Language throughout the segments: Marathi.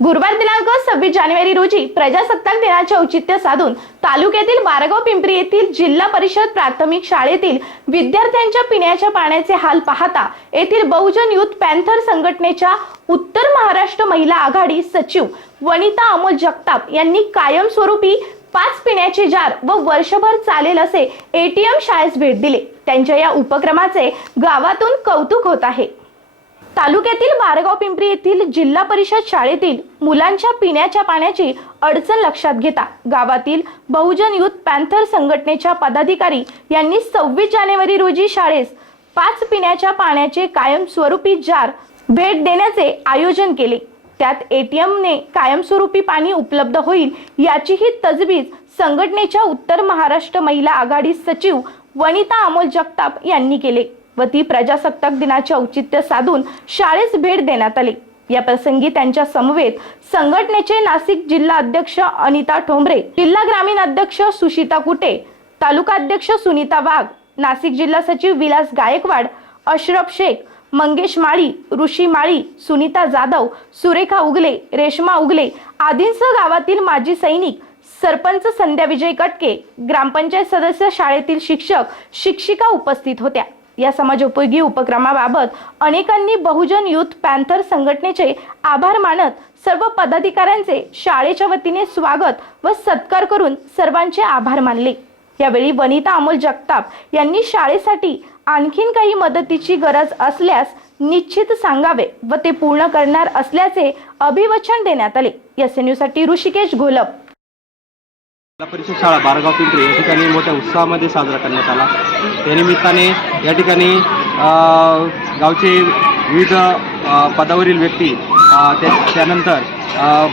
गुरुवार दिनांक सव्वीस जानेवारी रोजी प्रजासत्ताक दिनाचे औचित्य साधून तालुक्यातील बारगाव पिंपरी येथील जिल्हा परिषद प्राथमिक शाळेतील विद्यार्थ्यांच्या पिण्याच्या पाण्याचे हाल पाहता येथील बहुजन युथ पॅन्थर संघटनेच्या उत्तर महाराष्ट्र महिला आघाडी सचिव वनिता अमोल जगताप यांनी कायमस्वरूपी पाच पिण्याचे जार व वर्षभर चालेल असे एटीएम शाळेस भेट दिले. त्यांच्या या उपक्रमाचे गावातून कौतुक होत आहे. तालुक्यातील बारगाव पिंपरी येथील जिल्हा परिषद शाळेतील मुलांच्या पिण्याच्या पाण्याची अडचण लक्षात घेता गावातील बहुजन युथ पॅन्थर संघटनेच्या पदाधिकारी यांनी सव्वीस जानेवारी रोजी शाळेस पाच पिण्याच्या पाण्याचे कायमस्वरूपी जार भेट देण्याचे आयोजन केले. त्यात एटीएमने कायमस्वरूपी पाणी उपलब्ध होईल याचीही तजवीज संघटनेच्या उत्तर महाराष्ट्र महिला आघाडी सचिव वनिता अमोल जगताप यांनी केले. व ती प्रजासत्ताक दिनाचे औचित्य साधून शाळेस भेट देण्यात आली. या प्रसंगी त्यांच्या समवेत संघटनेचे नाशिक जिल्हा अध्यक्ष अनिता ठोंबरे जिल्हा ग्रामीण अध्यक्ष सुशिता कुटे तालुका अध्यक्ष सुनीता वाघ नाशिक जिल्हा सचिव विलास गायकवाड अशरफ शेख मंगेश माळी ऋषी माळी सुनीता जाधव सुरेखा उगले रेश्मा उगले आदींसह गावातील माजी सैनिक सरपंच संध्या विजय कटके ग्रामपंचायत सदस्य शाळेतील शिक्षक शिक्षिका उपस्थित होत्या. या समाजोपयोगी उपक्रमाबाबत अनेकांनी बहुजन युथ पॅन्थर संघटनेचे आभार मानत सर्व पदाधिकाऱ्यांचे शाळेच्या वतीने स्वागत व सत्कार करून सर्वांचे आभार मानले. यावेळी वनिता अमोल जगताप यांनी शाळेसाठी आणखीन काही मदतीची गरज असल्यास निश्चित सांगावे व ते पूर्ण करणार असल्याचे अभिवचन देण्यात आले. एस एन यूसाठी ऋषिकेश घोलप जिल्हा परिषद शाळा बारगाव पिंपरी या ठिकाणी मोठ्या उत्साहामध्ये साजरा करण्यात आला. त्यानिमित्ताने या ठिकाणी गावचे विविध पदावरील व्यक्ती त्या त्यानंतर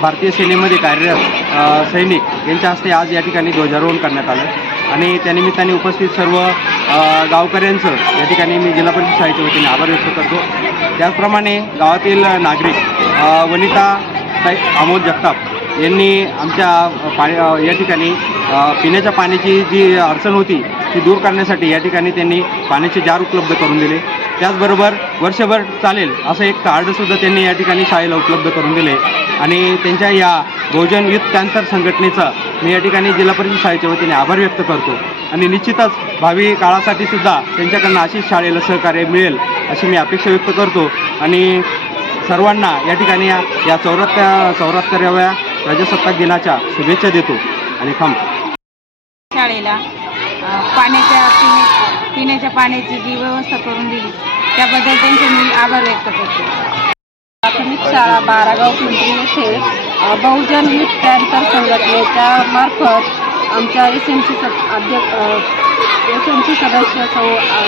भारतीय सेनेमध्ये कार्यरत सैनिक यांच्या हस्ते आज या ठिकाणी ध्वजारोहण करण्यात आलं. आणि त्यानिमित्ताने उपस्थित सर्व गावकऱ्यांचं या ठिकाणी मी जिल्हा परिषद शाळेच्या वतीने आभार व्यक्त करतो. त्याचप्रमाणे गावातील नागरिक वनिता अमोल जगताप यांनी आमच्या पाणी या ठिकाणी पिण्याच्या पाण्याची जी अडचण होती ती दूर करण्यासाठी या ठिकाणी त्यांनी पाण्याचे जार उपलब्ध करून दिले. त्याचबरोबर वर्षभर चालेल असं एक कार्डसुद्धा त्यांनी या ठिकाणी शाळेला उपलब्ध करून दिले. आणि त्यांच्या या बहुजन युथ कॅन्सर संघटनेचा मी या ठिकाणी जिल्हा परिषद शाळेच्या वतीने आभार व्यक्त करतो. आणि निश्चितच भावी काळासाठी सुद्धा त्यांच्याकडनं अशीच शाळेला सहकार्य मिळेल अशी मी अपेक्षा व्यक्त करतो. आणि सर्वांना या ठिकाणी या या चौऱ्याहत्तर चौऱ्याहत्तराव्या प्रजासत्ताक दिनाच्या शुभेच्छा देतो. आणि थांबतो शाळेला पाण्याच्या पिण्याच्या पाण्याची जी व्यवस्था करून दिली त्याबद्दल त्यांचे मी आभार व्यक्त करते. प्राथमिक शाळा बारागाव पिंपरी येथे बहुजन युथ संघटनेच्या मार्फत आमच्या एस एम सी अध्यक्ष एस एम सी सदस्य सौ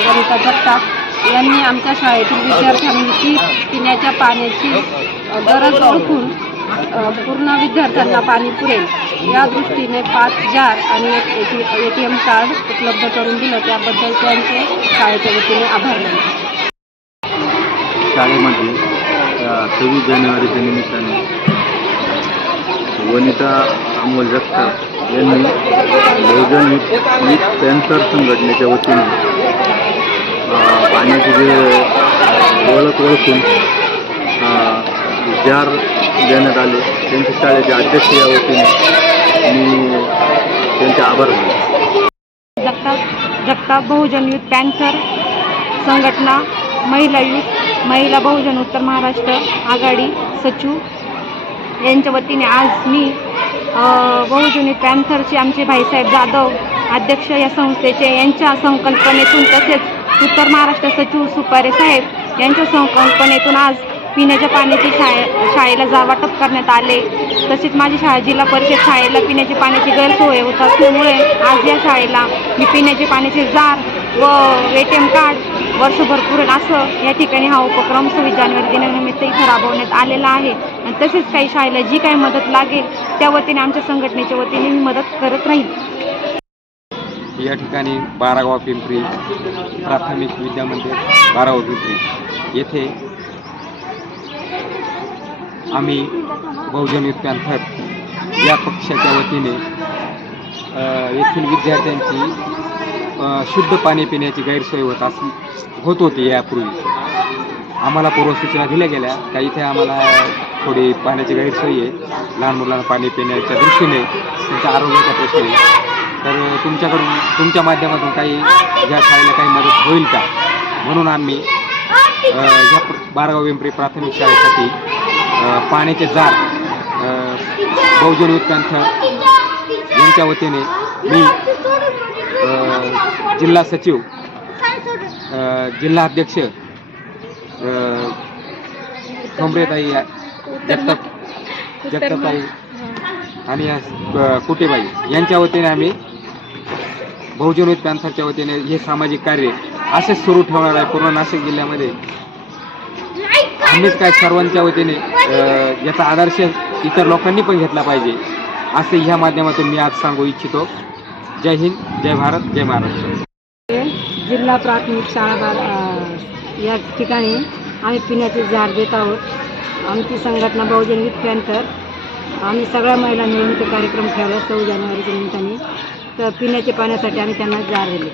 वनिता जगताप यांनी आमच्या शाळेतील विद्यार्थ्यांची पिण्याच्या पाण्याची गरज ओळखून पूर्ण विद्यार्थ्यांना पाणी पुरेल. या दृष्टीने पाच जार आणि एक ए टी एम कार्ड उपलब्ध करून दिलं. त्याबद्दल त्यांचे शाळेच्या वतीने आभार मानले शाळेमध्ये सव्वीस जानेवारीच्या निमित्ताने वनिता अमोल जगताप यांनी बहुजन युथ युथ संघटनेच्या वतीने पाण्याची पाण्याचे जे ओळख ओळखून जार देण्यात आले. त्यांच्या शाळेचे अध्यक्ष या वतीने मी त्यांचे आभार जगताप जगताप बहुजन युथ पॅन्थर संघटना महिला युथ महिला बहुजन उत्तर महाराष्ट्र आघाडी सचिव यांच्या वतीने आज मी अ, बहुजन युथ पॅन्थरचे आमचे भाईसाहेब जाधव अध्यक्ष या संस्थेचे यांच्या संकल्पनेतून तसेच उत्तर महाराष्ट्र सचिव सुपारे साहेब यांच्या संकल्पनेतून आज पिण्याच्या पाण्याची शाळे शाळेला जा वाटप करण्यात आले. तसेच माझी शाळा जिल्हा परिषद शाळेला पिण्याच्या पाण्याची गैरसोय होत असल्यामुळे आज या शाळेला मी पिण्याचे पाण्याचे जार व ए टी एम कार्ड वर्षभर पुरेल असं या ठिकाणी हा उपक्रम सव्वीस जानेवारी दिनानिमित्त इथं राबवण्यात आलेला आहे. आणि तसेच काही शाळेला जी काही मदत लागेल त्या वतीने आमच्या संघटनेच्या वतीने मी मदत करत राहील या ठिकाणी बारागाव पिंपरी प्राथमिक विद्यामंदिर बारागाव पिंपरी येथे आम्ही बहुजन युथ पॅन्थर या पक्षाच्या वतीने येथील विद्यार्थ्यांची शुद्ध पाणी पिण्याची गैरसोय होत अस होत होती यापूर्वी. आम्हाला पूर्वसूचना दिल्या गेल्या का इथे आम्हाला थोडी पाण्याची गैरसोय आहे. लहान मुलांना पाणी पिण्याच्या दृष्टीने त्यांच्या आरोग्याचा प्रश्न आहे तर तुमच्याकडून तुमच्या माध्यमातून काही ज्या शाळेला काही मदत होईल का? म्हणून आम्ही या प्र- बारगाव पिंपरी प्राथमिक शाळेसाठी पाण्याचे जार बहुजन उत्पंथ यांच्या वतीने मी जिल्हा सचिव जिल्हा अध्यक्ष खंबरेताई जगताप जगतापताई आणि कुटेबाई यांच्या वतीने आम्ही बहुजन उत्पंथाच्या वतीने हे सामाजिक कार्य असेच सुरू ठेवणार आहे. पूर्ण नाशिक जिल्ह्यामध्ये आम्हीच काय सर्वांच्या वतीने याचा आदर्श इतर लोकांनी पण घेतला पाहिजे असे ह्या माध्यमातून मी आज सांगू इच्छितो. जय हिंद जय भारत जय महाराष्ट्र. जिल्हा प्राथमिक शाळा या ठिकाणी आम्ही पिण्याचे जार देत आहोत. आमची संघटना बहुजन विथ पॅन्थर आम्ही सगळ्या महिला मिळून तो कार्यक्रम ठेवला सव्वीस जानेवारीच्या निमित्ताने. तर पिण्याच्या पाण्यासाठी आम्ही त्यांना जार दिले.